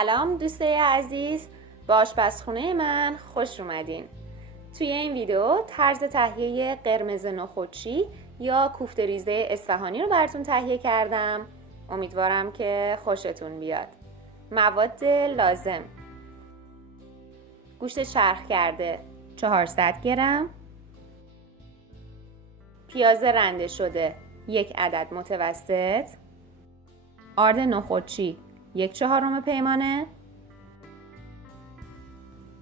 سلام دوستای عزیز، به آشپزخونه من خوش اومدین. توی این ویدیو طرز تهیه قرمز نخودچی یا کوفته ریزه اصفهانی رو براتون تهیه کردم. امیدوارم که خوشتون بیاد. مواد لازم: گوشت چرخ کرده 400 گرم، پیاز رنده شده 1 عدد متوسط، آرد نخودچی 1/4 پیمانه،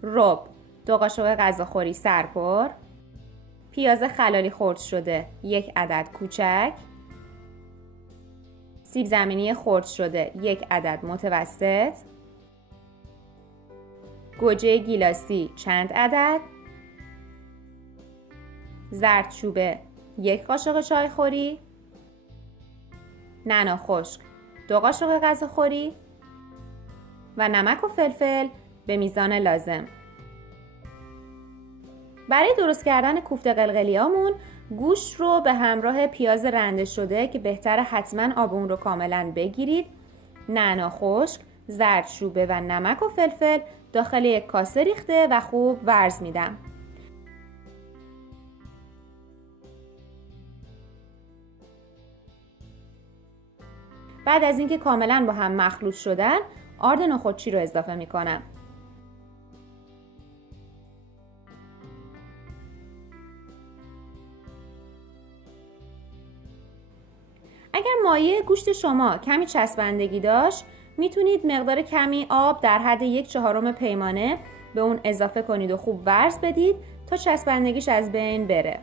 رب 2 قاشق غذاخوری سرپر، پیاز خلالی خرد شده 1 عدد کوچک، سیب زمینی خرد شده 1 عدد متوسط، گوجه گیلاسی چند عدد، زردچوبه 1 قاشق چایخوری، نعنا خشک 2 قاشق غذاخوری و نمک و فلفل به میزان لازم. برای درست کردن کوفته قلقلیامون گوشت رو به همراه پیاز رنده شده که بهتره حتما آب اون رو کاملا بگیرید، نعنا خشک، زردچوبه و نمک و فلفل داخل یک کاسه ریخته و خوب ورز میدم. بعد از اینکه کاملا با هم مخلوط شدن آرد نخودچی رو اضافه میکنم. اگر مایه گوشت شما کمی چسبندگی داشت میتونید مقدار کمی آب در حد 1/4 پیمانه به اون اضافه کنید و خوب ورز بدید تا چسبندگیش از بین بره.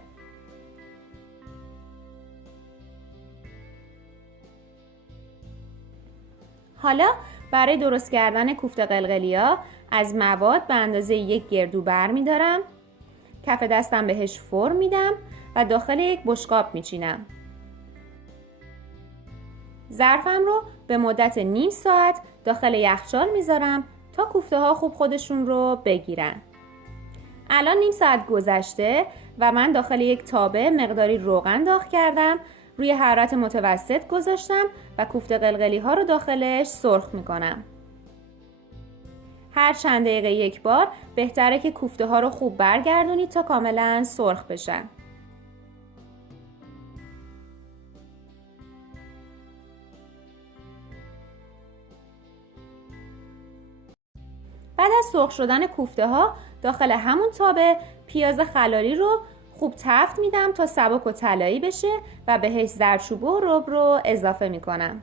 حالا برای درست کردن کوفته قلقلیا از مواد به اندازه 1 گردو برمیدارم، کف دستم بهش فرم میدم و داخل یک بشقاب میچینم. ظرفم رو به مدت نیم ساعت داخل یخچال میذارم تا کوفته ها خوب خودشون رو بگیرن. الان نیم ساعت گذشته و من داخل یک تابه مقداری روغن داغ کردم، روی حرارت متوسط گذاشتم و کوفته قلقلی ها رو داخلش سرخ میکنم. هر چند دقیقه یک بار بهتره که کوفته ها رو خوب برگردونید تا کاملا سرخ بشن. بعد از سرخ شدن کوفته ها داخل همون تابه پیاز خلالی رو خوب تفت میدم تا سبک و طلایی بشه و بهش زردچوبه و رب رو اضافه میکنم.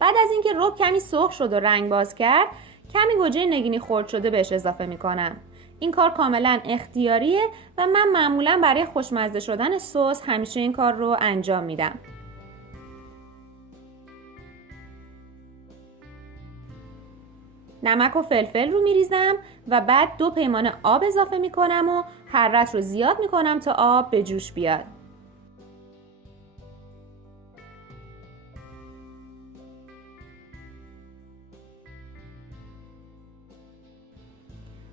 بعد از اینکه رب کمی سرخ شد و رنگ باز کرد کمی گوجه نگینی خرد شده بهش اضافه میکنم. این کار کاملا اختیاریه و من معمولا برای خوشمزه شدن سس همیشه این کار رو انجام میدم. نمک و فلفل رو میریزم و بعد 2 پیمانه آب اضافه میکنم و حرارت رو زیاد میکنم تا آب به جوش بیاد.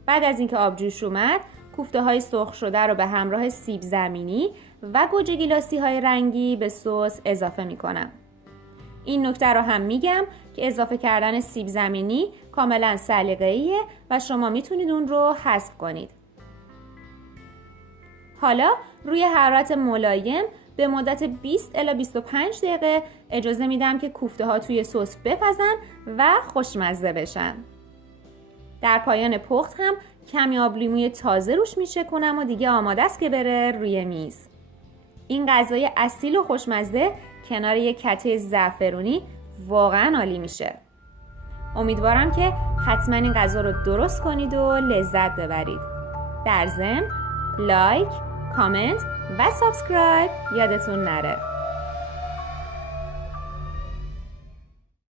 بعد از اینکه آب جوش اومد کوفته های سرخ شده رو به همراه سیب زمینی و گوجه گیلاسی های رنگی به سس اضافه می کنم. این نکته رو هم میگم که اضافه کردن سیب زمینی کاملا سلیقه‌ایه و شما میتونید اون رو حذف کنید. حالا روی حرارت ملایم به مدت 20 الی 25 دقیقه اجازه میدم که کوفته ها توی سس بپزن و خوشمزه بشن. در پایان پخت هم کمی آب لیموی تازه روش میچکنم و دیگه آماده است که بره روی میز. این غذای اصیل و خوشمزه کنار یک کته زعفرونی واقعا عالی میشه. امیدوارم که حتما این غذا رو درست کنید و لذت ببرید. در ضمن لایک، کامنت و سابسکرایب یادتون نره.